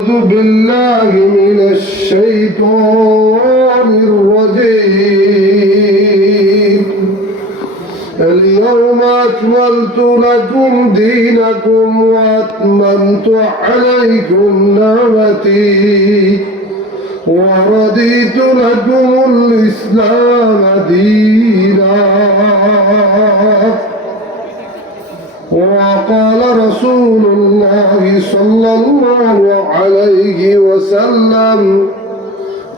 أعوذ بالله من الشيطان الرجيم. اليوم أكملت لكم دينكم وأتممت عليكم نعمتي ورضيت لكم الإسلام دينا. وقال رسول الله صلى الله عليه وسلم: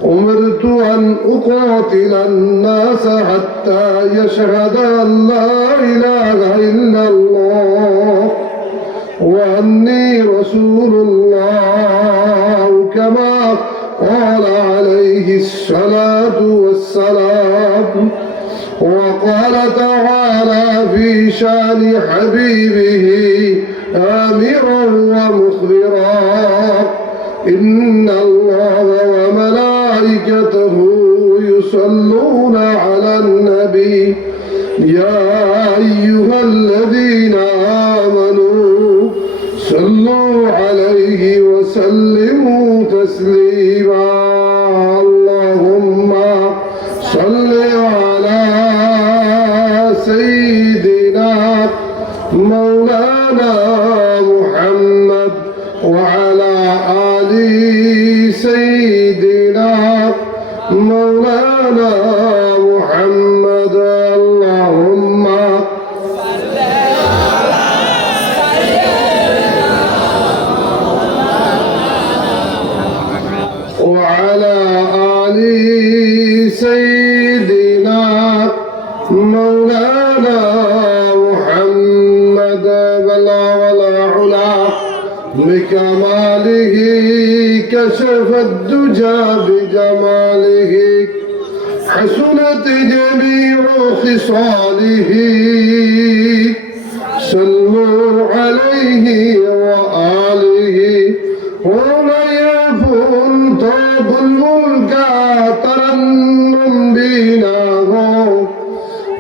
أمرت أن أقاتل الناس حتى يشهد أن لا إله إلا الله وأني رسول الله، كما قال عليه الصلاة والسلام. وقال تعالى في شان حبيبه آمرا ومخبرا: إن الله وملائكته يصلون على النبي يا أيها الذين آمنوا صلوا عليه وسلموا تسليما. اللهم صل على سيدنا مولانا محمد وعلى آل سيدنا مولانا محمد. اللهم صل على سيدنا وعلى آل سيدنا مولانا محمد. بلغ العلا بكماله كشف الدجى بجماله حسنت جميع خصاله. صلوا عليه وآله ومن يكن طاب الملك ترنم بيناه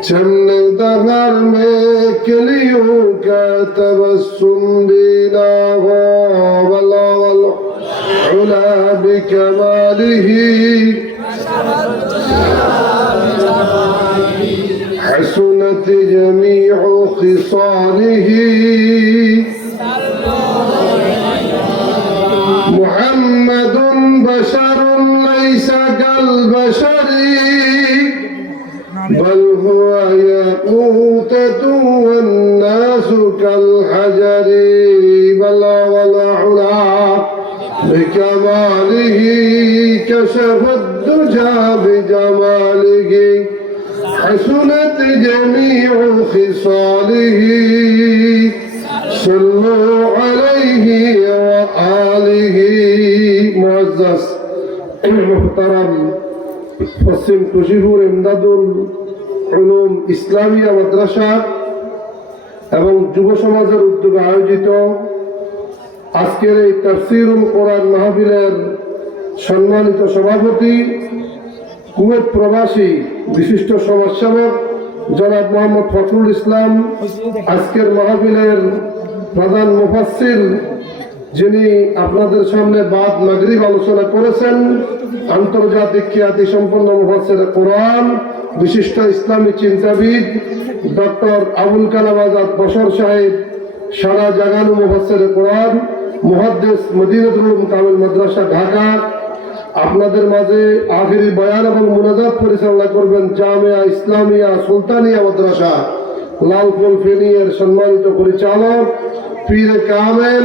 चमनदगर में कलियों का तबस्सुम बिना हो वलावल उला बिकमालिही हसनत जमीउ खिसालिही. मुहम्मदुन बशरुन लैसा कल बशरी बल हुआ याकूततु वन्नास कलहजर. बलग العلا بكماله كشف الدجى بجماله حسنت جميع خصاله. صلوا عليه وآله. معزز محترم পশ্চিম কুশিপুর ইমদাদুল উলুম ইসলামিয়া মাদ্রাসা এবং যুব সমাজের উদ্যোগে আয়োজিত আজকের এই তাফসীরুল কোরআন মাহফিলের সম্মানিত সভাপতি, কুয়েত প্রবাসী বিশিষ্ট সমাজসেবক জনাব মোহাম্মদ ফখরুল ইসলাম, আজকের মাহফিলের প্রধান মুফাসসির যিনি আপনাদের সামনে বাদ মাগরিব আলোচনা করেছেন, আন্তর্জাতিক খ্যাতি সম্পন্ন মুফাসসির কোরআন, বিশিষ্ট ইসলামী চিন্তাবিদ ডক্টর আবুল কালাম আজাদ বশর সাহেব, সারা জাগানু মুফাসসির কোরআন, মুহাদ্দিস মদিনাতুল উলুম কামিল মাদ্রাসা ঢাকা। আপনাদের মাঝে আখিরি বয়ান এবং মুনাজাত পরিচালনা করবেন জামিয়া ইসলামিয়া সুলতানিয়া মাদ্রাসা লালপুর ফেনী-এর সম্মানিত পরিচালক পীরে কামেল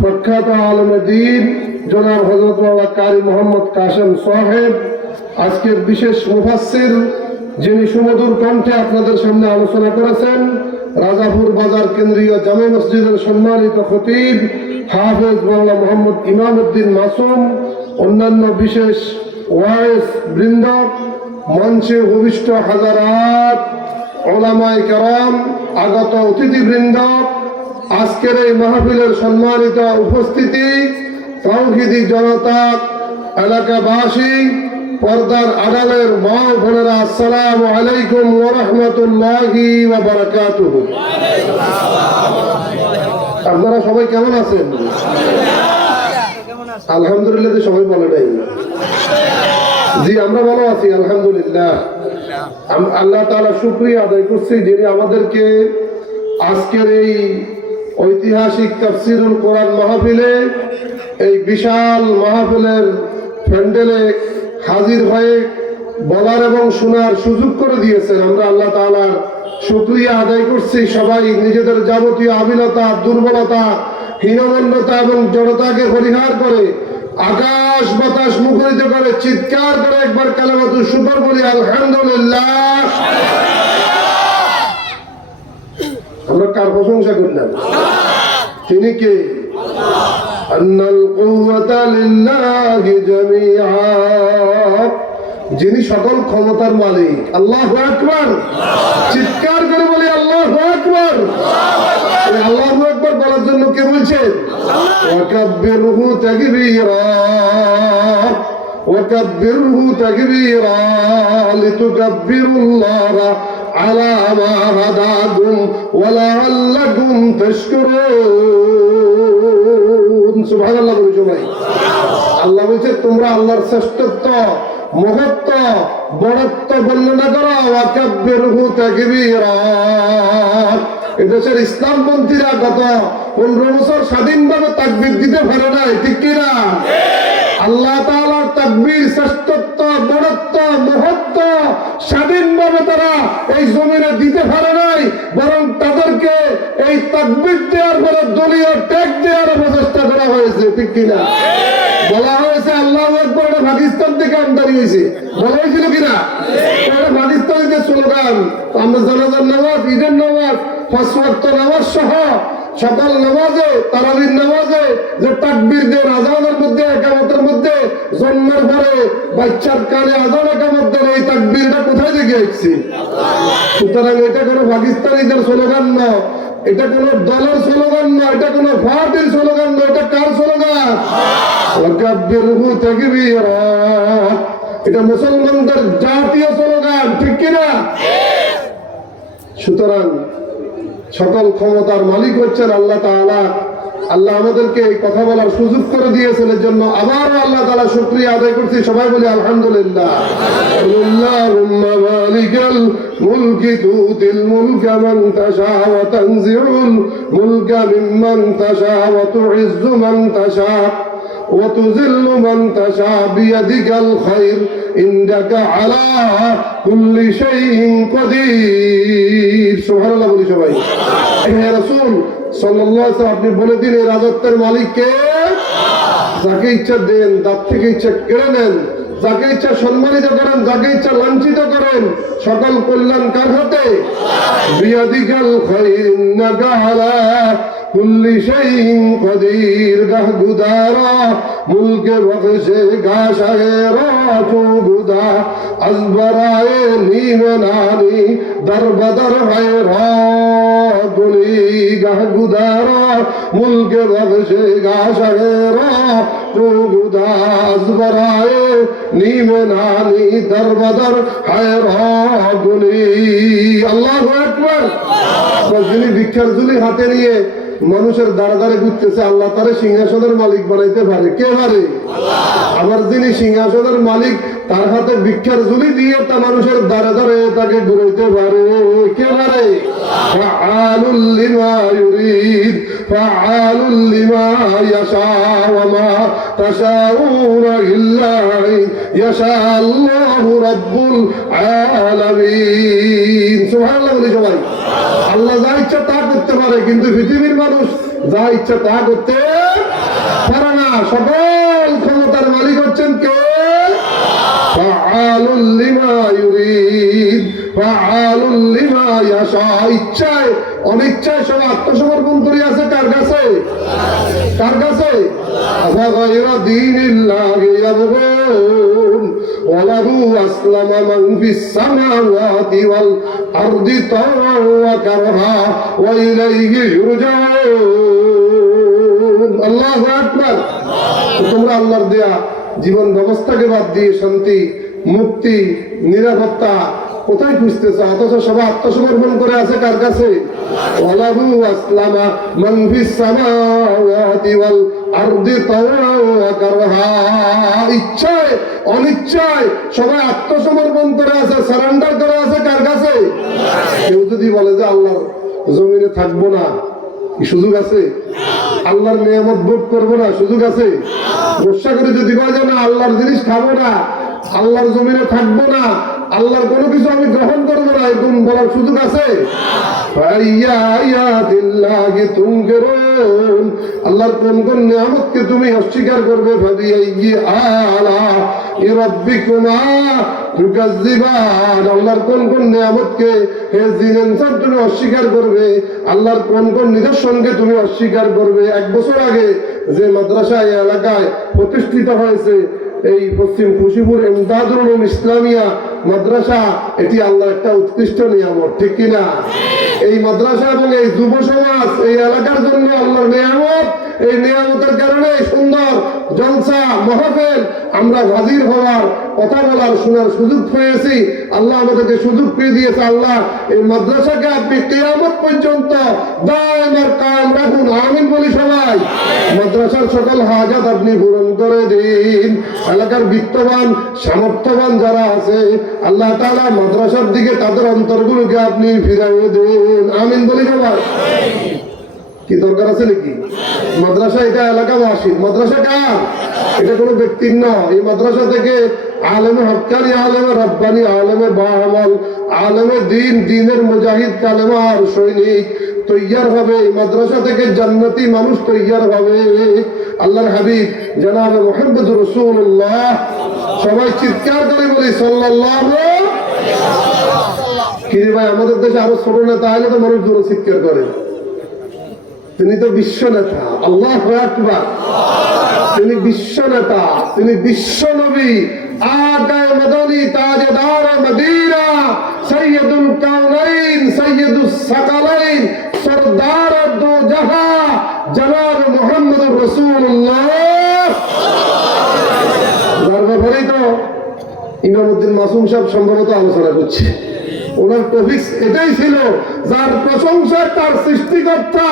প্রখ্যাত আলেমে দ্বীন জনাব হযরত মাওলানা কারি মোহাম্মদ কাসেম সাহেব, আজকের বিশেষ মুফাসসির যিনি সুমধুর কণ্ঠে আপনাদের সামনে আলোচনা করেছেন, রাজাপুর বাজার কেন্দ্রীয় জামে মসজিদের সম্মানিত খতিব হাফেজ মাওলানা মোহাম্মদ ইমামউদ্দিন মাসুম, অন্যান্য বিশেষ ওয়াইস বৃন্দ, মঞ্চে উপবিষ্ট হাজারাত উলামায়ে কেরাম, আগত অতিথিবৃন্দ, আজকের এই মাহফিলের সম্মানিত উপস্থিতি, তাওহীদি জনতা, এলাকাবাসী, পর্দার আড়ালের মা বোনেরা, আসসালামু আলাইকুম ওয়া রাহমাতুল্লাহি ওয়া বারাকাতুহু। আপনারা সবাই কেমন আছেন? আলহামদুলিল্লাহ যে সবাই বলে নাই। জি আমরা ভালো আছি আলহামদুলিল্লাহ। আল্লাহ তাআলা শুকরিয়া আদায় করছি যিনি আমাদেরকে আজকের এই ঐতিহাসিক তাফসীরুল কোরআন মাহফিলে, এই বিশাল মাহফিলের প্যান্ডেলে হাজির হয়ে বলার এবং শোনার সুযোগ করে দিয়েছেন। আমরা আল্লাহ তাআলার শুকরিয়া আদায় করছি। সবাই নিজেদের যাবতীয় আবিলতা, দুর্বলতা, হীনমন্যতা এবং জড়তাকে পরিহার করে আকাশ বাতাস মুখরিত করে চিৎকার করে একবার কালেমাতুল শুকর বলি আলহামদুলিল্লাহ। আমরা কার প্রশংসা করলাম? তিনি কে? আন্নাল কুওয়াতা লিল্লাহি জামিআ, যিনি সকল ক্ষমতার মালিক। আল্লাহু আকবার। চিৎকার করে বলি আল্লাহু আকবার। আল্লাহু আকবার বলার জন্য কে বলছেন? ওয়াকাব্বিরহু তাকবীরা ওয়াকাব্বিরহু তাকবীরা লিতুকাব্বিরুল্লাহা আলা মা হাদাকুম ওয়া লাআল্লাকুম তাশকুরুন। সুবহানাল্লাহ বলি সবাই। আল্লাহ বলছে তোমরা আল্লাহর শ্রেষ্ঠত্ব, মহত্ব, বড়ত্ব বর্ণনা করো। ওয়াকাব্বিরহু তাকবীরা। এদেশের ইসলামপন্থীরা গত 15 বছর স্বাধীনভাবে তাকবীর দিতে পারে নাই, ঠিক কিনা? আল্লাহ তাআলার তাকবীর, শ্রেষ্ঠত্ব, বড়ত্ব, মহত্ব স্বাধীনভাবে তারা এই জমিনে দিতে পারে নাই, বরং তাদেরকে এই তাকবীর দেওয়ার পরে দলীয় ট্যাগ দেওয়ার প্রচেষ্টা করা হয়েছে, ঠিক কিনা? বলা হয়েছে আল্লাহু আকবার এটা পাকিস্তান থেকে আমদানি হয়েছে, বলা হয়েছিল কিনা? এটা পাকিস্তানিদের স্লোগান। আমরা জানাজার নামাজ, ঈদের নামাজ, 5 ওয়াক্ত নামাজ সহ সকল নামাজে, তারাবির নামাজে যে তাকবীর দেন, আযানের মধ্যে, ইকামতের মধ্যে, জন্মের পরে বাচ্চার কানে আযান ইকামত দেন, এই তাকবীরটা কোথায় থেকে আসছে? সুতরাং এটা কোনো পাকিস্তানিদের স্লোগান না, এটা কোনো দলের স্লোগান না, এটা কোনো পার্টির স্লোগান না, এটা কার স্লোগান? ওয়াকাব্বিরহু তাকবীরা। এটা মুসলমানদের জাতীয় স্লোগান, ঠিক কিনা? সুতরাং সকল ক্ষমতার মালিক হচ্ছেন আল্লাহ তাআলা। আল্লাহ আমাদেরকে এই কথা বলার সুযোগ করে দিয়েছেন, এর জন্য আবারও আল্লাহ তাআলা শুকরিয়া আদায় করছি। সবাই বলি আলহামদুলিল্লাহ। আল্লাহুম্মা মালিকাল মুলকি তুতিল মুলকা মান তাশা ওয়া তানজিউল মুলকা মিম্মান তাশা ওয়া তুইজ্জু মান তাশা ওয়া তুযিল্লু মান তাশা বিয়াদিকাল খায়র ইন্নাকা আলা কুল্লি শাইইন কাদির। সুবহানাল্লাহ বলি সবাই। হে রাসূল সাল্লাল্লাহু আলাইহি ওয়াসাল্লাম, আপনি বলে দিন এই রাজত্বের মালিক কে? যাকে ইচ্ছা দেন, তার থেকে ইচ্ছা কেড়ে নেন, যাকে ইচ্ছা সম্মানিত করেন, যাকে ইচ্ছা লাঞ্ছিত করেন। সকল কল্যাণ কার হাতে? বিয়াদিকাল খায়র ইন্নাকা আলা কুল্লি শাইইন কাদির। গাহগুদারা মুলকে বখশে গাশায়েরা চুগুদা আজবরায়ে নিমনানি দরবদর hayra গুলি। গাহগুদারা মুলকে বখশে গাশায়েরা চুগুদা আজবরায়ে নিমনানি দরবদর hayra গুলি। আল্লাহু আকবার। যিনি ভিক্ষার ঝুলি হাতে নিয়ে মানুষের দ্বারে দ্বারে ঘুরতেছে, আল্লাহ তারে সিংহাসনের মালিক বানাইতে পারে, কে পারে? আবার যিনি সিংহাসনের মালিক, তার হাতে ভিক্ষার ঝুলি দিয়ে তা মানুষের দ্বারে দ্বারে তাকে ঘুরাইতে পারে, কে পারে? ফাআলুল লিমা ইউরিদ ফাআলুল লিমা ইয়াশা ওয়া মা তাশাউনা ইল্লা ইয়াশা আল্লাহু রাব্বুল আলামিন। সুবহানাল্লাহ বলি সবাই। আল্লাহ যা ইচ্ছা তা করতে পারে, কিন্তু পৃথিবীর মানুষ যা ইচ্ছা তা করতে পারে না। সকল ক্ষমতার মালিক হচ্ছেন কে? ফাআলুল লিমা ইউরিদ ফাআলুল লিমা ইয়াশা। ইচ্ছায় অনিচ্ছায় সব আত্মসমর্পণ করে আছে কার কাছে? কার কাছে? আফাগায়রা দীনিল্লাহি ইয়াবগুন ওয়া লাহু আসলামা মান ফিস সামাওয়াতি ওয়াল আরদি তাওআন ওয়া কারহা ওয়া ইলাইহি ইরজাউন। আল্লাহু আকবার। তোমরা আল্লাহর দেয়া জীবন ব্যবস্থাকে বাদ দিয়ে শান্তি, মুক্তি, নিরাপত্তা কোথায় খুঁজতেছে? অথচ সবাই আত্মসমর্পণ করে আছে কার কাছে? ওয়ালাহু আসলামা মান ফিস সামাওয়াতি ওয়াল আরদি তাওআ ওয়া কারহা, ইচ্ছায় অনিচ্ছায় সবাই আত্মসমর্পণ করে আছে, সারেন্ডার করে আছে কার কাছে? কেউ যদি বলে যে আল্লাহর জমিনে থাকবো না, কি সুযোগ আছে? আল্লাহর নিয়ামত ভোগ করবো না, সুযোগ আছে? গোসা করে যদি বলে যে না আল্লাহর জিনিস খাবো না, আল্লাহর জমিনে থাকবো না, আল্লাহর কোনো কিছু আমি গ্রহণ করবো না, এরকম বলার সুযোগ আছে? আল্লাহর কোন কোন নিয়ামতকে তুমি অস্বীকার করবে? আল্লাহর কোন কোন নিয়ামতকে তুমি অস্বীকার করবে? আল্লাহর কোন কোন নিদর্শনকে তুমি অস্বীকার করবে? 1 বছর আগে যে মাদ্রাসা এই এলাকায় প্রতিষ্ঠিত হয়েছে, এই পশ্চিম খুশিপুর ইমদাদুল উলুম ইসলামিয়া মাদ্রাসা, এটি আল্লাহর একটা উৎকৃষ্ট নিয়ামত, ঠিক কিনা? এই মাদ্রাসা এবং এই যুব সমাজ এই এলাকার জন্য আল্লাহর নিয়ামত। এই নিয়ামতের কারণে সুন্দর জলসা মাহফিল আমরা হাজির হওয়ার, কথা বলার, শোনার সুযোগ পেয়েছি। আল্লাহ আমাদেরকে সুযোগ পেয়ে দিয়েছে। আল্লাহ এই মাদ্রাসাকে আপনি কিয়ামত পর্যন্ত দায়েম আর কায়েম রাখুন, আমিন বলি সবাই। মাদ্রাসার সকল হাজাত আপনি পূরণ করে দিন। এলাকার বিত্তবান সামর্থ্যবান যারা আছে আল্লাহ তাআলা মাদ্রাসার দিকে তাদের অন্তরগুলোকে আপনি ফিরাইয়ে দিন, আমিন বলি সবাই। কি দরকার আছে নাকি? মাদ্রাসা এটা এলাকাবাসী, মাদ্রাসা কার? এটা কোনো ব্যক্তির নয়। এই মাদ্রাসা থেকে আলেমে হক্কানি, আলেমে রব্বানি, আলেমে বাআমাল, আলেমে দিন, দিনের মুজাহিদ, কালেমার সৈনিক তৈয়ার হবে। এই মাদ্রাসা থেকে জান্নাতি মানুষ তৈয়ার হবে। আল্লাহর হাবিব জনাবে মুহাম্মদ রাসূলুল্লাহ, সবাই চিৎকার করে বলি সাল্লাল্লাহু। কি রে ভাই, আমাদের দেশে আরো ছোট নেতা আইলে তো মানুষ জোরে চিৎকার করে। তিনি তো বিশ্ব নেতা, আল্লাহু আকবার। তিনি বিশ্ব নেতা, তিনি বিশ্ব নবী, আকায়ে মাদানী, তাজদার মদিনা, সৈয়দুল কাউনাইন, সৈয়দুস সাকালাইন, সরদার দো জাহান, জনাব মুহাম্মদুর রাসূলুল্লাহ। যার ব্যাপারেই তো ইমামউদ্দিন মাসুম সাহেব সম্ভবত আলোচনা করছে। ওনার টপিক এটাই ছিল, যার প্রশংসা তার সৃষ্টিকর্তা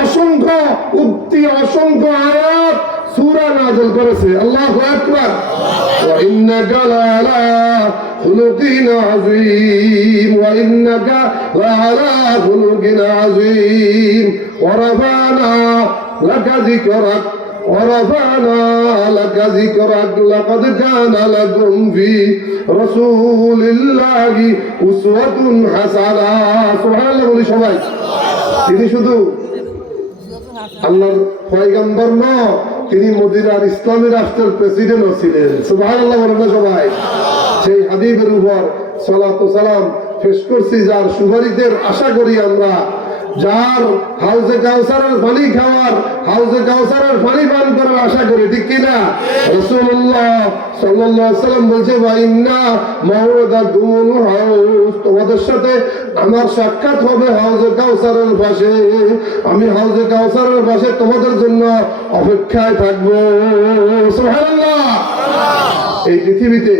অসংখ্য উক্তি, অসংখ্য আয়াত, সূরা নাযিল করেছে। আল্লাহু আকবার। ওয়া ইন্নাকা লাআলা খুলুকিন আযীম, ওয়া ইন্নাকা লাআলা খুলুকিন আযীম, ওয়া রাফা'না লাকা যিকরাক, ورفعنا لك ذكرك لقد كان لكم في رسول الله أسوة حسنة। সুবহানাল্লাহ বলি সবাই। তিনি শুধু আল্লাহর পয়গম্বর নয়, তিনি মদিনার ইসলামী রাষ্ট্রের প্রেসিডেন্টও ছিলেন। সুবহানাল্লাহ বলেন না সবাই। সেই হাবিবের উপর সালাতু সালাম পেশ করছি, যার সুপারিশের আশা করি আমরা, যার হাউজে কাউসারের পানি খাওয়ার, হাউজে কাউসারের পানি পান করার আশা করি, ঠিক কিনা? রাসূলুল্লাহ সাল্লাল্লাহু আলাইহি ওয়াসাল্লাম বলছে, ওয়া ইন্না মাওদাতুল হাউজ, তোমাদের সাথে আমার সাক্ষাৎ হবে হাউজে কাউসারের পাশে। আমি হাউজে কাউসারের পাশে তোমাদের জন্য অপেক্ষায় থাকবো। সুবহানাল্লাহ। এই পৃথিবীতে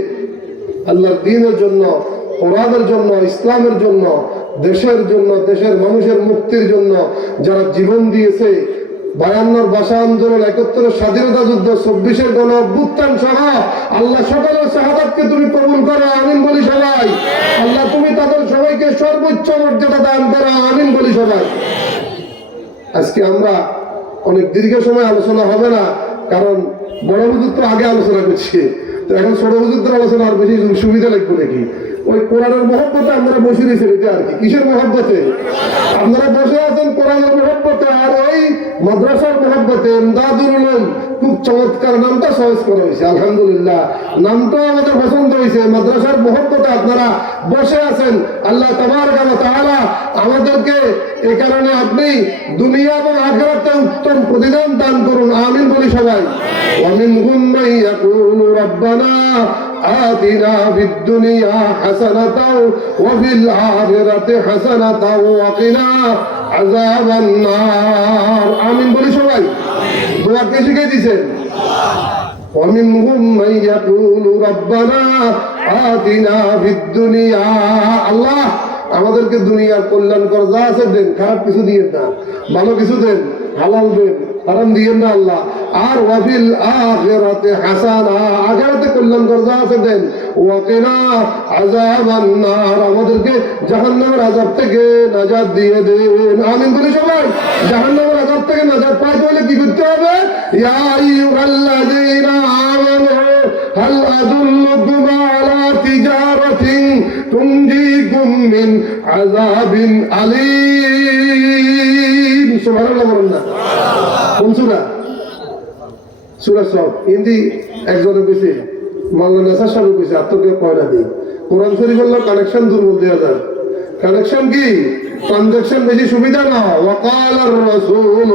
আল্লাহর দ্বীনের জন্য, কোরআনের জন্য, ইসলামের জন্য, দেশের জন্য, দেশের মানুষের মুক্তির জন্য যারা জীবন দিয়েছে, 52 ভাষা আন্দোলন, 71 স্বাধীনতা যুদ্ধ, 24 গণ অভ্যুত্থান সহ, আল্লাহ সকলের শাহাদাতকে তুমি কবুল করো, আমিন বলি সবাই। আল্লাহ তুমি তাদের সবাইকে সর্বোচ্চ মর্যাদা দান করো, আমিন বলি সবাই। আজকে আমরা অনেক দীর্ঘ সময় আলোচনা হবে না, কারণ বড় হুজুর তো আগে আলোচনা করছে, তো এখন ছোট হুজুরদের আলোচনা আর বেশি সুবিধা লাগবে নাকি? ওই কোরআনের মহব্বতে আমরা বসে রয়েছি, এটা আর কি। কিসের মহব্বতে? আপনারা বসে আছেন কোরআনের মহব্বতে, আর ওই মাদ্রাসার মহব্বতে। ইমদাদুল উলুম, খুব চমৎকার নামটা সহজ করা হয়েছে, আলহামদুলিল্লাহ। নামটাও আমাদের পছন্দ হয়েছে। মাদ্রাসার মহব্বতে আপনারা বসে আছেন। আল্লাহ তাবারক ওয়া তাআলা আমাদেরকে এই কারণে আপনি দুনিয়া এবং আখিরাতে উত্তম প্রতিদান দান করুন, আমিন বলি সবাই। ওয়া মিনহুম মান ইয়াকুলু রাব্বানা آتنا في الدنيا حسنة وفي الآخرة حسنة وقنا عذاب النار, আমিন বলি সবাই। দোয়া কে শিখিয়ে দিয়েছেন? ومنهم من يقول ربنا آتنا في الدنيا, আল্লাহ আমাদেরকে দুনিয়ার কল্যাণকর যা আছে দেন, খারাপ কিছু দিয়েন না, ভালো কিছু দেন, হালাল দেন, হারাম দিয়েন না আল্লাহ। আর ওয়াফিল আখিরাতে হাসানা, আখিরাতে কল্যাণকর যা আছে দেন। ওয়াকিনা আযাবান নার, আমাদেরকে জাহান্নামের আযাব থেকে নাজাত দিয়ে দেন। আমিন বলি সবাই। জাহান্নামের আযাব থেকে নাজাত পাইতে হলে কি করতে হবে? ইয়া আইয়ুহাল্লাযীনা আমানু হাল আদুল্লুকুম আলা তিজারাতিন তুনজিকুম মিন আযাবিন আলীম। সুবহানাল্লাহ বলেন না? কোন সূরা? সূরা সফ। হিন্দি একজনের কইছে, মাওলানা সাহেব কইছে, আত্মকে পয়লা দিই। কোরআন শরীফ হলো কানেকশন দুর্বল দেয়া যায়। কানেকশন কি? ট্রানজাকশন বেশি সুবিধা না। ওয়াকালার রাসূল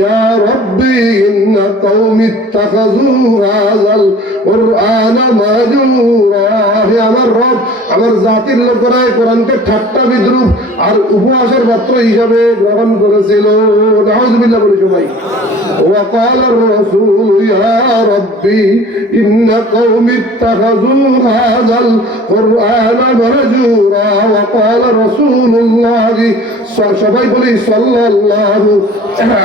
ইয়া রাব্বি ইন্না কওমি ইত্তাখাযু হাযাল কুরআনা মাহজুরা। হে আমার রব, আমার জাতির লোকেরা এই কোরআনকে ঠাট্টা বিদ্রুপ আর উপহাসের পাত্র হিসাবে গ্রহণ করেছিল। নাউযুবিল্লাহ বলি সবাই। ওয়াকালার রাসূল ইয়া রাব্বি ইন্না কওমি ইত্তাখাযু হাযাল কুরআনা মাহজুরা। ওয়াকালা রাসূলুল্লাহ, সবাই বলি সাল্লাল্লাহু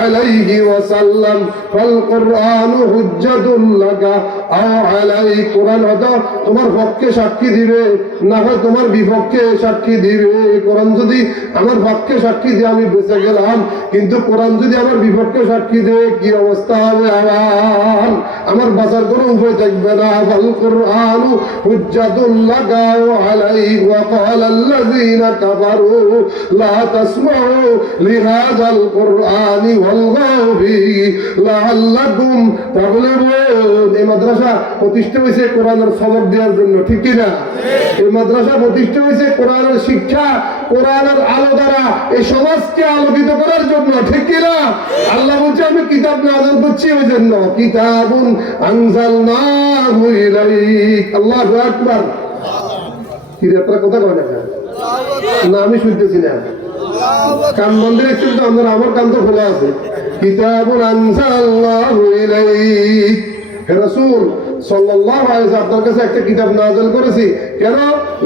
আলাইহি ওয়াসাল্লাম, ফাল কুরআনু হুজ্জাতুল লাকা আও আলাই। কোরআন হয়তো তোমার পক্ষে সাক্ষী দিবে, না হয় তোমার বিপক্ষে সাক্ষী দিবে। কোরআন যদি আমার পক্ষে সাক্ষী দিয়ে আমি বেঁচে গেলাম, কিন্তু কোরআন যদি আমার বিপক্ষে সাক্ষী দেয় কি অবস্থা হবে? আমার বাঁচার কোনো উপায় থাকবে না। ফাল কুরআনু হুজ্জাতুল লাকা আও আলাই। ওয়া ক্বালা আল্লাযীনা কাফারু লা তাসমাউ লিহাযাল কুরআনি ওয়ালগাউ ফীহি লাআল্লাকুম তাগলিবুন। এই মাদ্রাসা প্রতিষ্ঠা হয়েছে কোরআনের সবক দেওয়ার জন্য, ঠিক কি না? এই মাদ্রাসা প্রতিষ্ঠা হয়েছে কোরআনের শিক্ষা, কোরআনের আলো দ্বারা এই সমাজকে আলোকিত করার জন্য, ঠিক কি না? আল্লাহ বলছে আমি কিতাব নাযিল করছি ওই জন্য। কিতাবুন আনজালনাহু ইলাইক। আল্লাহু আকবার। কি রে, আপনারা কথা কয় না? আমি শুনতেছি না। কান বন্ধ রেখেছেন তো আপনারা? আমার কান তো খোলা আছে। কিতাবুন আনজালনাহু ইলাইক। হে রাসূল সাল্লাল্লাহু আলাইহি ওয়াসাল্লাম, আপনার কাছে একটা কিতাব নাযিল করেছি। কেন?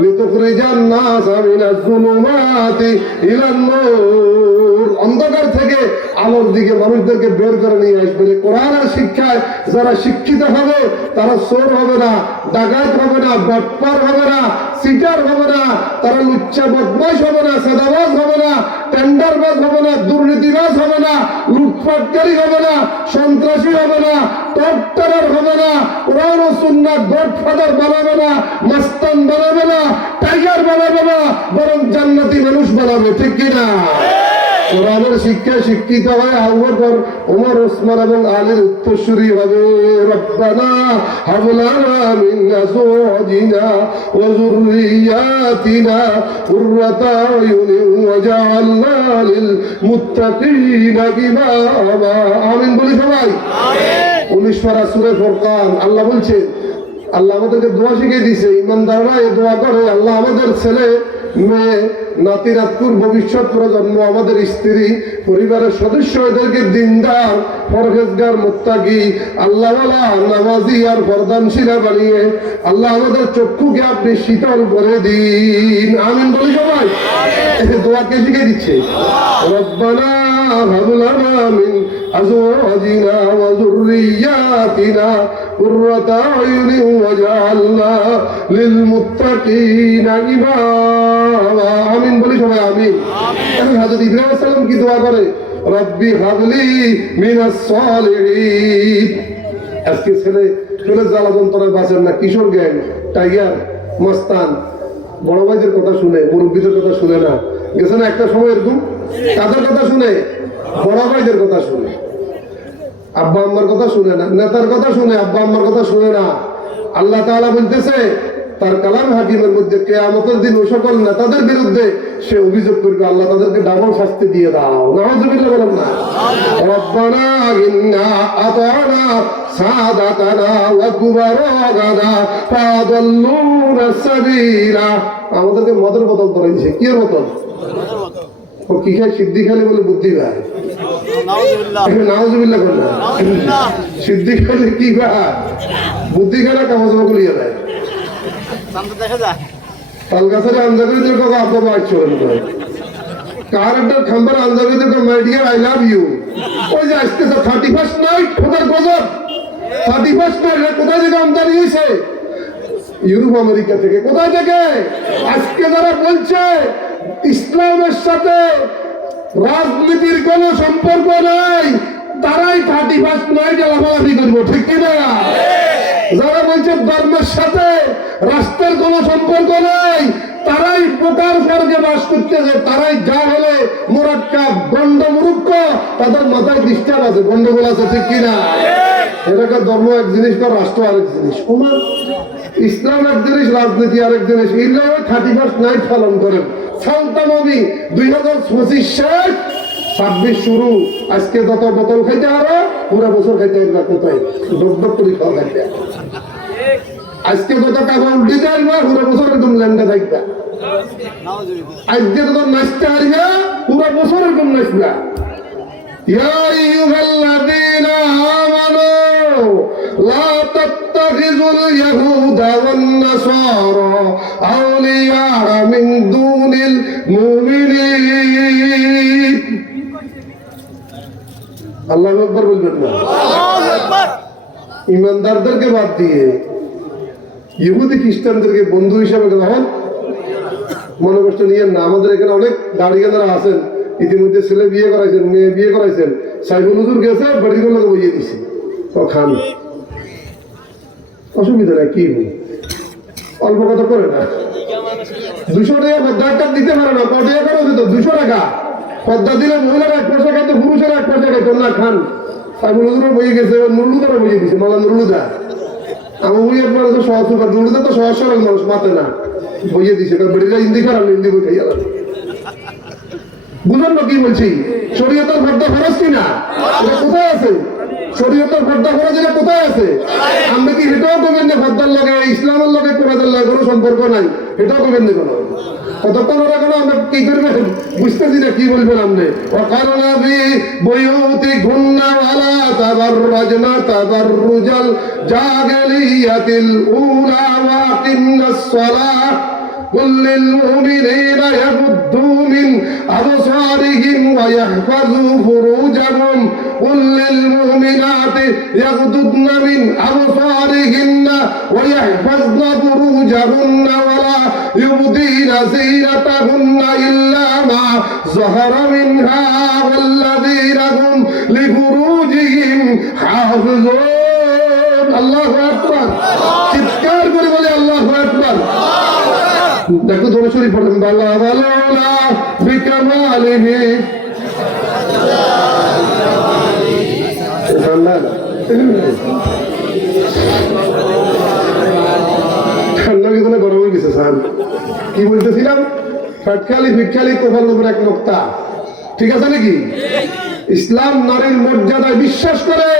লিতুখরিজান নাসা মিনাজ যুলুমাতি ইলান নূর, অন্ধকার থেকে আলোর দিকে মানুষদেরকে বের করে নিয়ে আসবে। কোরআনের শিক্ষায় যারা শিক্ষিত হবে তারা চোর হবে না, ডাকাত হবে না, বাটপার হবে না, সিটার হবে না, তারা লুচ্চা বদমাশ হবে না, সাদাবাজ হবে না, টেন্ডারবাজ হবে না, দুর্নীতিবাজ হবে না, লুটপাটকারী হবে না, সন্ত্রাসী হবে না, টপটারার হবে না, কোরআন ও সুন্নাহ গডফাদার বানাবে না, মাস্তান বানাবে না, টাইগার বানাবে না, বরং জান্নাতি মানুষ বানাবে, ঠিক কিনা? কোরআনের শিক্ষায় শিক্ষিত হয় আবু বকর, ওমর, ওসমান এবং আলীর উত্তরসূরি হবে। রব্বানা হাব লানা মিন আজওয়াজিনা ওয়া যুররিয়াতিনা কুররাতা আয়ুনিন ওয়াজআলনা লিল মুত্তাকিনা ইমামা। আমিন বলি সবাই। আমিন। 19 পারা সূরা ফুরকান। আল্লাহ বলছে, আল্লাহ আমাদেরকে দোয়া শিখিয়ে দিয়েছে। ইমানদাররা এই দোয়া করে, আল্লাহ আমাদের ছেলে মেয়ে, নাতি নাতকুর ভবিষ্যৎ প্রজন্ম, আমাদের স্ত্রী, পরিবারের সদস্য, এদেরকে দিনদার, পরহেজগার, মুত্তাকি, আল্লাহওয়ালা, নামাজি আর পর্দানশীলা বানিয়ে আল্লাহ আমাদের চক্ষুকে আপনি শীতল করে দিন। আমিন বলি সবাই। দোয়া কে শিখে দিচ্ছে? রব্বানা হাব লানা মিন আজওয়াজিনা ওয়া যুররিয়াতিনা কুররাতা আয়ুনিন ওয়াজআলনা লিল মুত্তাকিনা ইমামা। আমিন বলি সবাই। আমিন। হযরত ইব্রাহিম আলাইহিস সালাম কি দোয়া করে? রব্বি হাবলি মিনাস সালিহিন। আজকে ছেলে জ্বালা যন্ত্রণায় বাঁচেন না, কিশোর গ্যাং, টাইগার, মস্তান, বড় ভাইদের কথা শুনে, মুরব্বীদের কথা শুনে না। গেছে না একটা সময় এরকম? কাদের কথা শুনে? বড় ভাইদের কথা শুনে, আব্বা আম্মার কথা শুনে না, নেতার কথা শুনে, আব্বা আম্মার কথা শুনে না। আল্লাহ তাআলা বলতেছে তার কালাম হাকিমের মধ্যে, কিয়ামতের দিন ওই সকল নেতাদের বিরুদ্ধে সে অভিযোগ করবে, আল্লাহ তাদেরকে ডাবল শাস্তি দিয়ে দাও। নাউযুবিল্লাহ বলেন না? রব্বানা ইন্না আতানা সাদাতানা ওয়া কুবারানা ফাদাল্লুনা সাবিলা। আমাদেরকে মদের বোতল ধরাইছে। কি এর বোতল? ও কি খায়? সিদ্ধি খালি বলে বুদ্ধি ভাই। নাউযুবিল্লাহ করেন না? সিদ্ধি খাইলে কি ভাই? বুদ্ধি খাইলে কামড় গুলিয়ে দেয়। তালগাছের আঞ্জাগরিদের কাকা আপনার আজ চলেন করে কার একটা খাম্বার আঞ্জাগরিদের কাকা my dear I love you ওই যে আসতেছে 31st নাইট খোদার গজব 31st নাইট কোথায় থেকে আমদানি হয়েছে ইউরোপ আমেরিকা থেকে কোথায় থেকে আজকে যারা বলছে ইসলামের সাথে রাজনীতির কোন সম্পর্ক নাই তারাই 31st নাইট লাফালাফি করবো ঠিক কিনা যারা বলছে ধর্মের সাথে রাষ্ট্রের কোন সম্পর্ক নাই তারাই বোকার স্বর্গে বাস করতেছে তারাই যা হলে মোরাক্কাব গন্ড মূর্খ তাদের মাথায় ডিস্টার্ব আছে গন্ডগোল আছে ঠিক কিনা এটাকে ধর্ম এক জিনিস কর রাষ্ট্র আরেক জিনিস ইসলাম এক জিনিস রাজনীতি আরেক জিনিস ইসলাম 31st নাইট পালন করেন সালতানবী 2025 শেষ 26 শুরু আজকে যত বোতল খাইতে হবে পুরো বছর খাইতে হবে না কোথায় ডক করে খাওয়া খাইতে আজকে যত টাকা উল্টিতে আসবে পুরো বছর একদম ল্যান্ডে থাকবে আজকে যত নাচতে আসবে পুরো বছর একদম নাচবে يا أيها الذين آمنوا لا تتخذوا اليهود والنصارى أولياء من دون المؤمنين الله أكبر بالجنة ईमानदारদেরকে বাদ দিয়ে ইহুদি খ্রিস্টানদেরকে বন্ধু হিসেবে গ্রহণ মনে কষ্ট নিয়ে না আমাদের এখানে অনেক দাঁড়িয়েরা আছেন ইতিমধ্যে ছেলে বিয়ে করাইছেন মেয়ে বিয়ে করাইছেন সাইফুল হুজুর গেছে বাড়ির লোক বইয়ে দিছে ও খান অসুবিধা নাই কি অল্প কথা করে না 200 টাকা পদ্মা একটা দিতে পারে না কত টাকা করে দিত 200 টাকা পদ্মা দিলে মহিলারা 1 পয়সা খাইতো পুরুষেরা 1 পয়সা খাইতো না খান সাইফুল হুজুর বইয়ে গেছে নুরুদারা বইয়ে দিছে মালা নুরুদা আমার উনি একবার সহজ নুরুদা তো সহজ সরল মানুষ মাতে না বইয়ে দিছে বেড়িরা হিন্দি খারাপ হিন্দি বই খাইয়া বুঝুন না কি বলছি শরীয়তের পর্দা ফরজ কিনা এটা কোথায় আছে শরীয়তের পর্দা ফরজ এটা কোথায় আছে আমরা কি এটাও করবেন না পর্দার লগে ইসলামের লগে কোরআনের লগে কোনো সম্পর্ক নাই এটাও করবেন না কোনো কতক্ষণ ওরা কোনো আমরা কি করবেন বুঝতেছি না কি বলবেন আপনি ওয়াকারনা বি বুয়ুতি গুন্না ওয়ালা তাবাররাজনা তাবাররুজাল জাহিলিয়াতিল উলা ওয়া আকিমনাস সালাহ قل للمؤمنين يغضوا من أبصارهم ويحفظوا فروجهم قل للمؤمنات يغضضن من أبصارهن ويحفظن فروجهن ولا يبدين زينتهن إلا ما ظهر منها والذين هم لفروجهم حافظون الله أكبر চিৎকার করে বলে আল্লাহু আকবার দেখো দরুদ শরীফ পড়েন বালা বালা বিকামালিহি ঠান্ডা কি কোনো গরম হয়ে গেছে স্যার কি বলতেছিলাম ফটখালি ফিটখালি কোফার উপর এক নোক্তা ঠিক আছে নাকি ইসলাম নারীর মর্যাদায় বিশ্বাস করে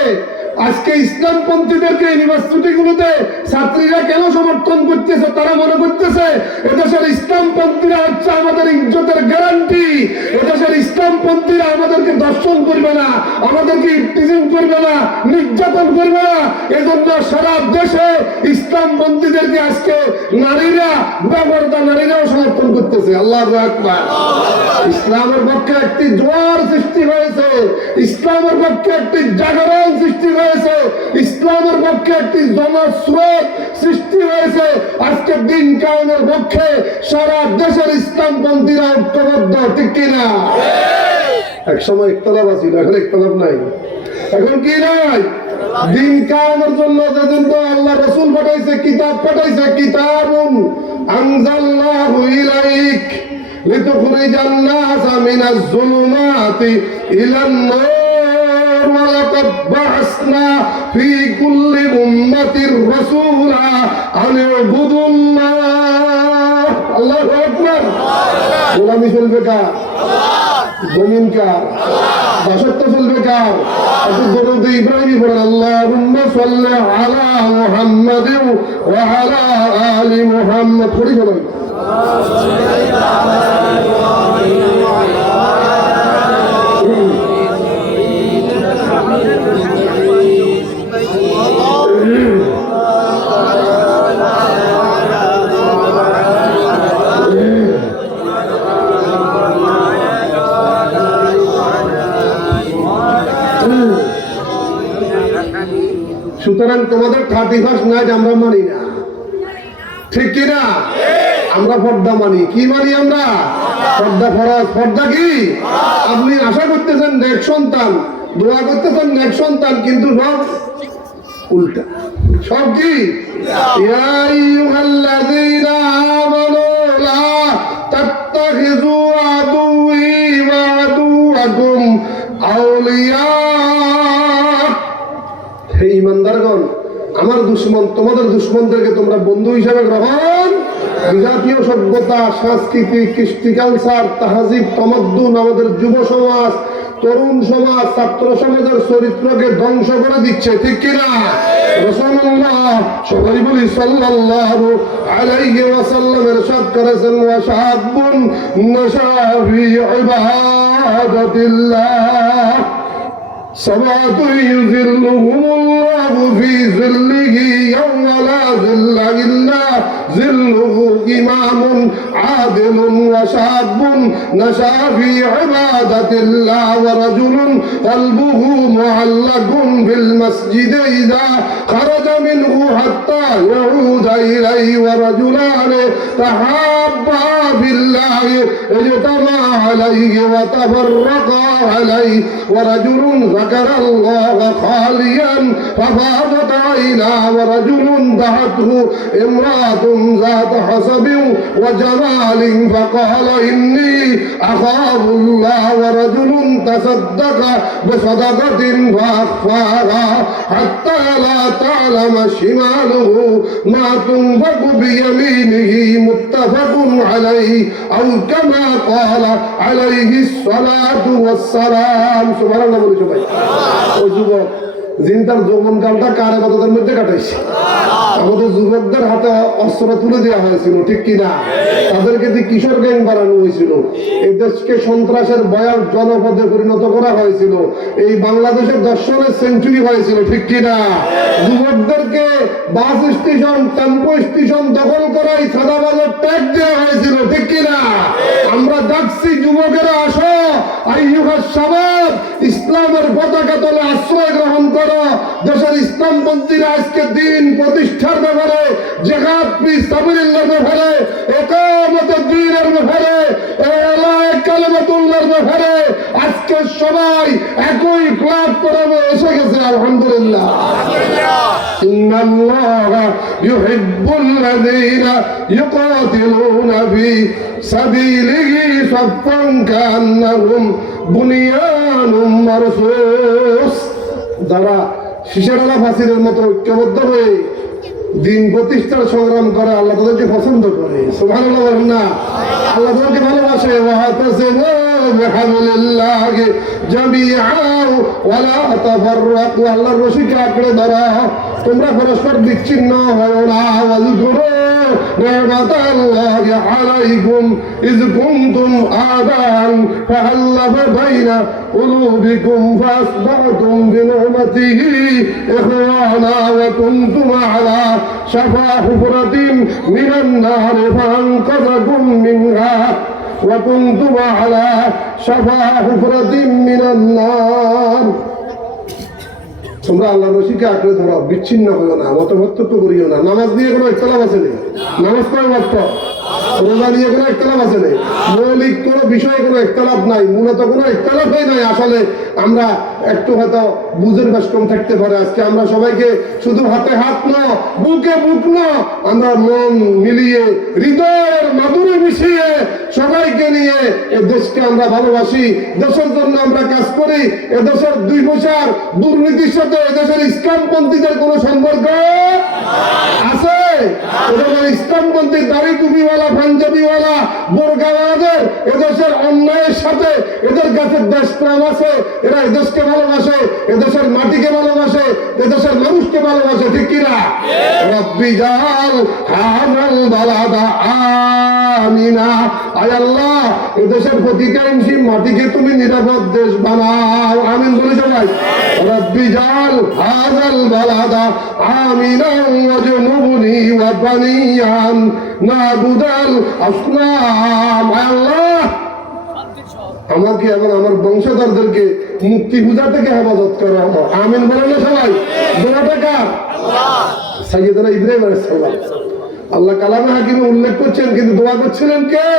আজকে ইসলামপন্থীদেরকে ইউনিভার্সিটিগুলোতে ছাত্রীরা কেন সমর্থন করতেছে তারা মনে করতেছে এদেশের ইসলামপন্থীরা হচ্ছে আমাদের ইজ্জতের গ্যারান্টি এদেশের ইসলামপন্থীরা আমাদেরকে দর্শন করবে না আমাদেরকে ইফতিজিং করবে না নির্যাতন করবে না এজন্য সারা দেশে ইসলামপন্থীদেরকে আজকে নারীরা ব্যবহারদা নারীরাও সমর্থন করতেছে আল্লাহু আকবার ইসলামের পক্ষে একটি জোয়ার সৃষ্টি হয়েছে ইসলামের পক্ষে একটি জাগরণ সৃষ্টি হয়েছে ইসলামের পক্ষে একটি জনস্রোত সৃষ্টি হয়েছে আজকে দিন কায়েমের পক্ষে সারা দেশের ইসলামপন্থীরা ঐক্যবদ্ধ ঠিক কিনা এক সময় ইখতিলাফ ছিল এখন ইখতিলাফ নাই এখন কি নাই দিন কায়েমের জন্য যেদিন তো আল্লাহ রাসূল পাঠাইছে কিতাব পাঠাইছে কিতাবুন আনজালনাহু ইলাইক লিতুখরিজান নাসা মিনাজ যুলুমাতি ইলান নূর ولقد بعثنا في كل أمة رسولا أن اعبدوا الله الله أكبر গোলামি চলবে কার জমিন কার দাসত্ব চলবে কার দরুদ ইব্রাহিম পড়েন আল্লাহুম্মা সাল্লি আলা মুহাম্মাদিন ওয়া আলা আলি মুহাম্মাদ পড়ি বলেন 31 নাইট আমরা মানি না, ঠিক কিনা? আমরা পর্দা মানি। কি মানি আমরা? পর্দা ফরজ। পর্দা কি? আপনি আশা করতেছেন নেক সন্তান, দোয়া করতেছেন নেক সন্তান, কিন্তু সব উল্টা। সব কি? ইয়া আইয়ুহাল্লাযীনা আমানু লা তাত্তাখিযু আদুওয়ি ওয়া আদুওয়াকুম আউলিয়া। হে ঈমানদারগণ, আমার দুশমন তোমাদের দুশমনদেরকে তোমরা বন্ধু হিসেবে গ্রহণ। জাতীয় সভ্যতা, সংস্কৃতি, কৃষ্টি, কালচার, তাহজিব, তমদ্দুন, আমাদের যুব সমাজ, তরুণ সমাজ, ছাত্র সমাজের চরিত্রকে ধ্বংস করে দিচ্ছে, ঠিক কিনা? রাসূলুল্লাহ সবাই বলি সাল্লাল্লাহু আলাইহি ওয়াসাল্লাম ইরশাদ করেছেন, ওয়া শাআবুন নাশা ফি ইবাদাতিল্লাহ সাবাতু ইউযিল্লুহুমুল্লাহু ফি যিল্লিহি ইয়াওমা লা যিল্লা ইল্লা যিল্লুহু ইমামুন আদিলুন ওয়া শাআবুন নাশা ফি ইবাদাতিল্লাহ ওয়া রাজুলুন কলবুহু মুআল্লাকুন বিল মাসজিদি ইযা খারাজা মিনহু হাত্তা ইয়াউদা ইলাইহি ওয়া রাজুলান তাহাব্বা বিল্লাহি ইজতামা আলাইহি ওয়া তাফাররাকা আলাইহি ওয়া রাজুলুন ذكر الله خاليا ففاضت عيناه ورجل دعته امرأة ذات حسب وجمال فقال إني أخاف الله ورجل تصدق بصدقة فأخفاها حتى لا تعلم شماله ما تنفق بيمينه متفق عليه أو كما قال عليه الصلاة والسلام سبحان الله বলে ও যুবক, যিনি তার যৌবন কালটা কারাগারের মধ্যে কাটাইছে। আমাদের যুবকদের হাতে অস্ত্র তুলে দেওয়া হয়েছিল, ঠিক কিনা? তাদেরকে দিয়ে কিশোর গ্যাং বানানো হয়েছিল। এই দেশকে সন্ত্রাসের ভয়াল জনপদে পরিণত করা হয়েছিল। এই বাংলাদেশের দর্শনের সেঞ্চুরি হয়েছিল, ঠিক কিনা? যুবকদেরকে বাস স্টেশন, টেম্পো স্টেশন দখল করাই সাদাবাজার ট্যাগ দেওয়া হয়েছিল, ঠিক কিনা? আমরা ডাকছি যুবকেরা, আসো আইয়ুহাস শাবাব, ইসলামের পতাকা তলে আশ্রয় গ্রহণ করো। দেশের ইসলামপন্থীরা আজকে দিন প্রতিষ্ঠার ব্যাপারে, জিহাদ ফি সাবিলিল্লাহর ব্যাপারে, ইকামতে দ্বীনের ব্যাপারে, ইলাহি কালিমাতুল্লাহর ব্যাপারে আজকে সবাই একই প্ল্যাটফর্মে এসে গেছে। আলহামদুলিল্লাহ। ইন্নাল্লাহা ইউহিব্বুল্লাযীনা ইউকাতিলুনা ফি সাবিলিহি সাফফান কান্নাহুম বুনিয়ানুম মারসুস। যারা শিশারালা ফাসিলের মতো ঐক্যবদ্ধ হয়ে দিন প্রতিষ্ঠার সংগ্রাম করে, আল্লাহ তাদেরকে পছন্দ করে। সুবহানাল্লাহ বলেন না? আল্লাহ তাদেরকে ভালোবাসে। ওয়াতাসিমু বিহাবলিল্লাহি জামিআন ওয়া লা তাফাররাকু। আল্লাহর রশিকে আঁকড়ে ধরো, তোমরা পরস্পর বিচ্ছিন্ন হও না। ওয়াযকুরু নি'মাতাল্লাহি আলাইকুম ইয কুনতুম আদান ফাআল্লাফা বাইনা قلوبكم فأصبحتم بنعمته إخوانا وكنتم على شفا حفرة من النار فأنقذكم منها وكنتم على شفا حفرة من النار। তোমরা আল্লাহর রশিকে আঁকড়ে ধরো, বিচ্ছিন্ন হইও না, মতপার্থক্য করিও না। নামাজ নিয়ে কোনো ইখতিলাফ আছে না? নামাজ কয় ওয়াক্ত? রোজা নিয়ে কোনো ইখতিলাফ আছে না? মৌলিক কোনো বিষয়ে কোনো ইখতিলাফ নাই, মূলত কোনো ইখতিলাফই নাই। আসলে আমরা একটু হয়তো বুঝের বাস কম থাকতে পারে। আজকে আমরা সবাইকে শুধু হাতে হাত না, বুকে বুক না, আমরা মন মিলিয়ে হৃদয়ের মাধুরী মিশিয়ে সবাইকে নিয়ে এ দেশকে আমরা ভালোবাসি। দেশের জন্য আমরা কাজ করি। এ দেশের 2 পয়সার দুর্নীতির সাথে এ দেশের ইসলামপন্থীদের কোনো সম্পর্ক আছে? ইসলামপন্থী দাড়ি টুপিওয়ালা, পাঞ্জাবিওয়ালা, বোরকাওয়ালাদের এদেশের অন্যায়ের সাথে এদের কাছে দেশপ্রেম আছে। এরা এদেশকে ভালোবাসে, এদেশের মাটিকে ভালোবাসে, এদেশের মানুষকে ভালোবাসে, ঠিক কিনা? রব্বি জাল হাযাল বালাদা আমিনা। আয় আল্লাহ, এদেশের প্রতিটা ইঞ্চি মাটিকে তুমি নিরাপদ দেশ বানাও। আমিন বলে সবাই। রব্বি জাল হাযাল বালাদা আমিনা ওয়াজনুবনি ওয়া বানিয়ান নাবুদাল আসনাম। আয় আল্লাহ, আমাকে এবং আমার বংশধরদেরকে মুক্তি পূজা থেকে হেফাজত করো। আমিন বলেন না সবাই? দোয়াটা কার? সাইয়েদনা ইব্রাহিম আলাইহিস সালাম। আল্লাহ কালামে হাকিমে উল্লেখ করছেন, কিন্তু দোয়া করছিলেন কে?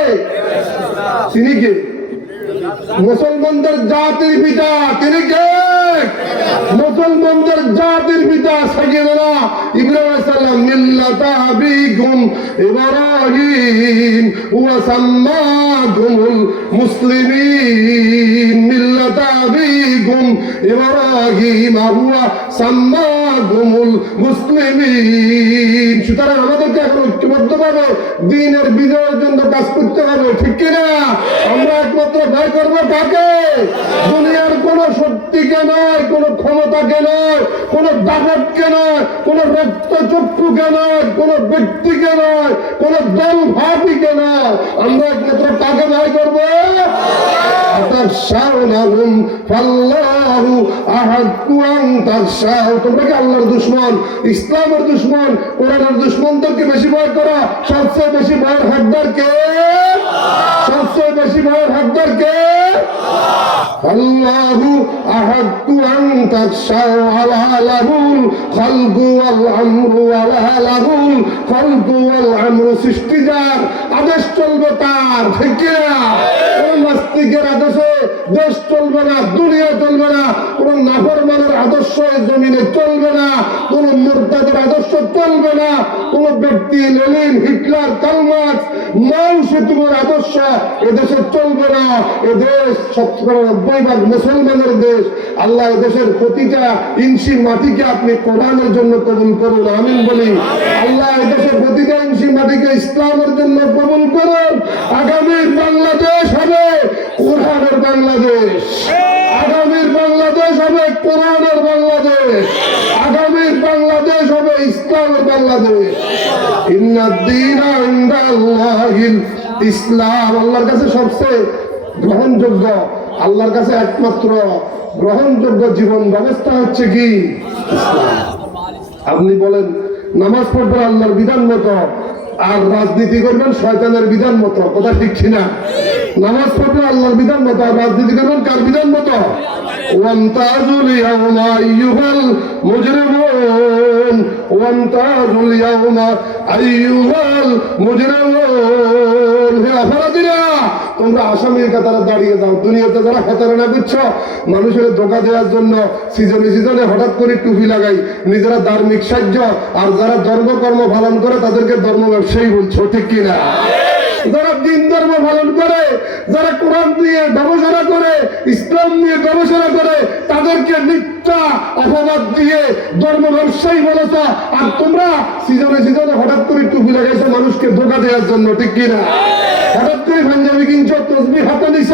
তিনি কে? মুসলমানদের জাতির পিতা। তিনি কে? মুসলমানদের জাতির পিতা সাইয়েদনা ইব্রাহিম আলাইহিস সালাম। মিল্লাতা আবিকুম ইব্রাহিম ওয়া সাম্মাকুমুল মুসলিমিন। মিল্লাতা আবিকুম ইব্রাহিম ওয়া সাম্মাকুমুল মুসলিমিন। সুতরাং আমাদেরকে এখন ঐক্যবদ্ধভাবে দ্বীনের বিজয়ের জন্য কাজ করতে হবে, ঠিক কিনা? আমরা একমাত্র ভয় করবো কাকে? দুনিয়ার কোন শক্তিকে নয়, কোন ক্ষমতাকে নয়, কোন দাপটকে নয়, কোন রক্তচক্ষুকে নয়, কোন ব্যক্তিকে নয়, কোন দল ভাবিকে নয়। আমরা একমাত্র কাকে ভয় করবো? তোমরা কি আল্লাহর দুশমন, ইসলামের দুশমন, কোরআনের দুশমনদেরকে বেশি ভয় করো? সবচেয়ে বেশি ভয়ের হকদার কে? সবচেয়ে বেশি ভয়ের হকদার কে? আল্লাহু আহাক্কু আন তাখশাউ আলা লাহুল খালকু ওয়াল আমরু আলা লাহুল খালকু ওয়াল আমরু। সৃষ্টি যার, আদেশ চলবে তার, ঠিক কিনা? কোন নাস্তিকের আদেশে দেশ চলবে না, দুনিয়া চলবে না। কোন নাফরমানের আদর্শ জমিনে চলবে না, কোন মুরতাদের আদর্শ চলবে না। কোন ব্যক্তি লেনিন, হিটলার, কার্ল মার্কস, মাও সেতুর আদর্শ এদেশে চলবে না। এদেশ 90% মুসলমানের দেশ। আল্লাহ এদেশের প্রতিটা ইঞ্চি মাটিকে আপনি কোরআনের জন্য কবুল করুন, আমিন বলি। আল্লাহ এদেশের প্রতিটা ইঞ্চি মাটিকে ইসলামের জন্য কবুল করুন। আগামীর বাংলাদেশ হবে কোরআনের বাংলাদেশ। আগামীর বাংলাদেশ হবে কোরআনের বাংলাদেশ। আগামীর বাংলাদেশ হবে ইসলামের বাংলাদেশ। ইন্নাদ-দীনা ইনদাল্লাহিল ইসলাম। আল্লাহর কাছে সবচেয়ে গ্রহণযোগ্য, আল্লাহর কাছে একমাত্র গ্রহণযোগ্য জীবন ব্যবস্থা হচ্ছে কি? ইসলাম। আপনি বলেন নামাজ পড়বেন আল্লাহর বিধান মতো, আর রাজনীতি করবেন শয়তানের বিধান মতো, কথা ঠিক কিনা? নামাজ পড়বেন আল্লাহর বিধান মতো, আর রাজনীতি করবেন কার বিধান মতো? ওয়ান্তাজুল ইয়াউমা আইয়ুহাল মুজরিমুন, ওয়ান্তাজুল ইয়াউমা আইয়ুহাল মুজরিমুন। হে অপরাধীরা, তোমরা আসামির কাতারে দাঁড়িয়ে যাও। দুনিয়াতে যারা প্রতারণা করছো, মানুষের ধোঁকা দেওয়ার জন্য সিজনে সিজনে হঠাৎ করে টুপি লাগাই, নিজেরা ধার্মিক সাহায্য, আর যারা ধর্মকর্ম পালন করে তাদেরকে ধর্ম ব্যবসায়ী বলছো, ঠিক কিনা? যারা দিন ধর্ম পালন করে, যারা কোরআন নিয়ে গবেষণা করে, ইসলাম নিয়ে গবেষণা করে, তাদেরকে মিথ্যা অপবাদ দিয়ে ধর্ম ব্যবসায়ী বলেছ। আর তোমরা সিজনে সিজনে হঠাৎ করে টুপি লাগাইছো মানুষকে ধোঁকা দেওয়ার জন্য, ঠিক কিনা? হঠাৎ করে পাঞ্জাবি কিনছো, তসবিহ হাতে নিছ,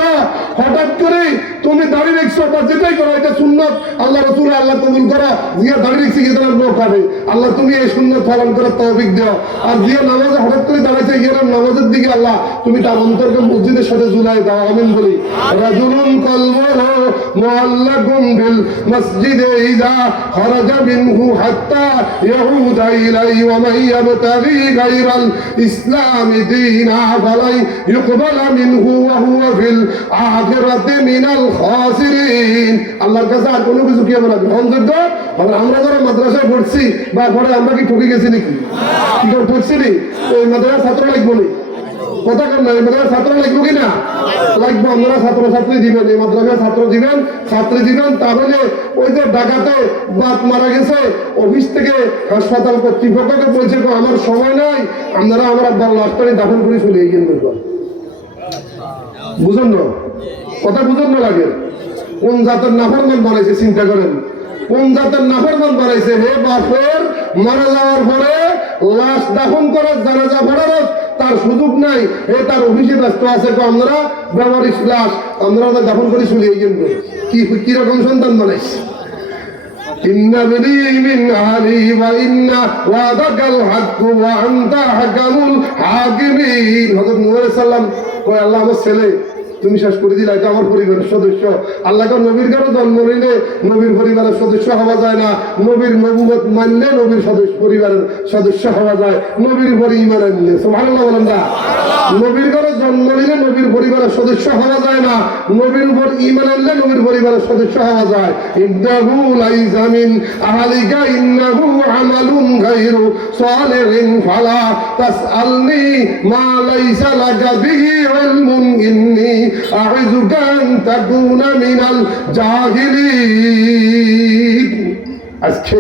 হঠাৎ করে তুমি দাঁড়িয়ে রেখছো, বা যেটাই করো এটা সুন্নত, আল্লাহ রাসূল আল্লাহ কবুল করো। জিয়া দাঁড়িয়ে রেখছি গিয়ে তোমার লোক কাটে, আল্লাহ তুমি এই সুন্নত পালন করার তৌফিক দাও। আর জিয়া নামাজে হঠাৎ করে দাঁড়াইছে গিয়ে নামাজের দিকে, আল্লাহ তুমি তার অন্তরকে মসজিদের সাথে ঝুলাই দাও, আমিন বলি। রাজুলুন কলবুহু মুআল্লাকুন বিল মসজিদে ইযা খারাজা মিনহু হাত্তা ইয়াউদা ইলাইহি ওয়া মান ইয়াবতাগি গায়রাল ইসলামি দীনা ফালাই ইউকবালা মিনহু ওয়া হুয়া ফিল আখিরাতি মিনাল খাসিরিন। আল্লাহর কাছে আর কোনো কিছু কি আমরা গ্রহণযোগ্য? আমরা যারা মাদ্রাসায় পড়ছি বা পরে আমরা কি ঠকে গেছি নাকি? কি করে পড়ছি নি? ওই মাদ্রাসার ছাত্র লাগবো নি? কথা কর না, এই মাদ্রাসার ছাত্র লাগবো কিনা? লাগবো। আপনারা ছাত্র ছাত্রী দিবেন, এই মাদ্রাসার ছাত্র দিবেন, ছাত্রী দিবেন। তাহলে ওই যে ঢাকাতে বাপ মারা গেছে, অফিস থেকে হাসপাতাল কর্তৃপক্ষকে বলছে আমার সময় নাই, আপনারা আমার আব্বার লাশটা দাফন করে চলে গিয়ে করবেন। বুঝুন না কথা, বুঝুন না লাগে। কোন জাতের নাফরমান বানাইছে চিন্তা করেন, কোন জাতের নাফরমান বানাইছে। হে বাপের মারা যাওয়ার পরে লাশ দাফন করার, জানাজা পড়ার তার সুযোগ নাই, এ তার অফিসে ব্যস্ত আছে। আপনারা ব্যবহারিক লাশ আপনারা দাফন করে চলে গিয়ে কি কিরকম সন্তান বানাইছে। ইন্না বনি মিন আলি ওয়া ইন্না ওয়াদাকাল হক ওয়া আনতা হাকামুল হাকিমিন। হযরত নূহ আলাইহিস সালাম কয় আল্লাহ আমার ছেলে তুমি শেষ করে দিলে, এটা আমার পরিবারের সদস্য। আল্লাহকে নবীর ঘরে জন্ম নিলে নবীর পরিবারের সদস্য হওয়া যায় না, নবীর নবুয়ত মানলে নবীর পরিবারের সদস্য হওয়া যায়, নবীর উপরে ঈমান আনলে। সুবহানাল্লাহ বলেন না? নবীর ঘরে জন্ম নিলে নবীর পরিবারের সদস্য হওয়া যায় না, নবীর উপর ঈমান আনলে নবীর পরিবারের সদস্য হওয়া যায়। ইন্নাহু লাইসা মিন আহলিকা ইন্নাহু আমালুন গায়রু সালিহিন ফালা তাসআলনি মা লাইসা লাকা বিহি ইলমুন ইন্নী আ'উযুকা আন তাকুনা মিনাল জাহিলিন। আজকে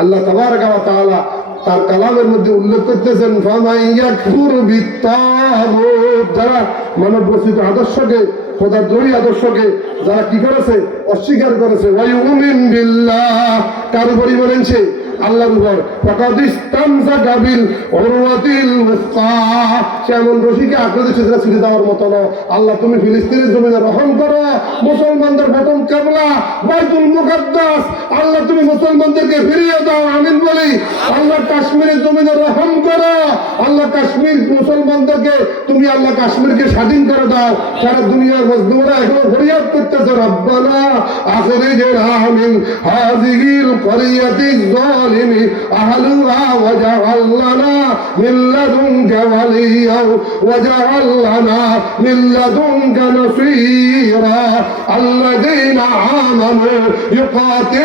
আল্লাহ তাবারাকা ওয়া তাআলা তার কালামের মধ্যে উল্লেখ করতেছেন, ফামান ইয়াকফুর বিত্তাগুত, যারা মানব রচিত আদর্শকে, খোদাদ্রোহী আদর্শকে যারা কি করেছে, অস্বীকার করেছে, ওয়া ইউমিন বিল্লাহ, কার উপর ঈমান আনছে, আল্লাহর উপর, ফাকাদ ইসতামসাকা বিল উরওয়াতিল ওয়াসকা, সে এমন রশিকে আঁকড়ে ধরেছে যেটা ছিঁড়ে যাওয়ার মতো না। আল্লাহ তুমি ফিলিস্তিনের জমিনে রহম করো, মুসলমানদের প্রথম কিবলা বাইতুল মুকাদ্দাস, আল্লাহ তুমি মুসলমানদেরকে ফিরিয়ে দাও, আমিন বলি। আল্লাহ কাশ্মীরের জমিনে রহম করো, আল্লাহ কাশ্মীর মুসলমানদেরকে তুমি, আল্লাহ কাশ্মীরকে স্বাধীন করে দাও। সারা দুনিয়ার মজলুমরা এখনো ফরিয়াদ করতেছে, রব্বানা আখরিজনা মিন হাযিহিল ক্বরিয়াতিজ যালিমি আহলুহা ওয়াজআল লানা মিন লাদুনকা ওয়ালিয়্যা ওয়াজআল লানা মিন লাদুনকা নাসীরা আল্লাযীনা আমানু ইউকাতিলুনা